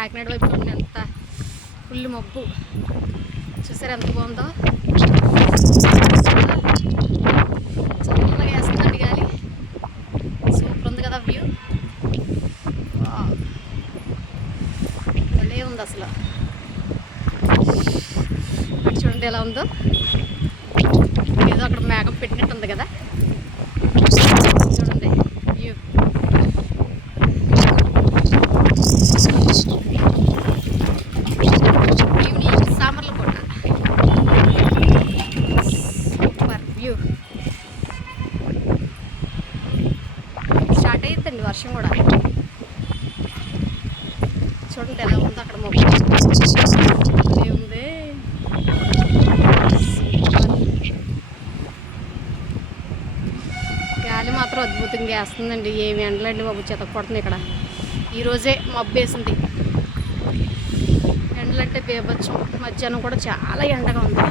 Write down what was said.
కాకినాడ వైపు చూడండి ఎంత ఫుల్ మబ్బు చూసారు ఎంత బాగుందో. చల్లగా వేస్తుందండి గాలి. సూపర్ ఉంది కదా వ్యూ. భలే ఉంది అసలు. అటు చూడండి ఎలా ఉందో. ఏదో అక్కడ మేకప్ పెట్టినట్టుంది కదా చూడండి view. Evening Samarlakota super view. Start అయ్యిందండి వర్షం కూడా. చూడండి ఎలా ఉందో అక్కడ మొక్క ఉంది. గాలి మాత్రం అద్భుతంగా వేస్తుందండి. ఏమి ఎండలండి బాబు, చితక్కొడుతుంది ఇక్కడ. ఈరోజే మబ్బు వేసింది. ఎండలంటే బీభత్సం. మధ్యాహ్నం కూడా చాలా ఎండగా ఉంది.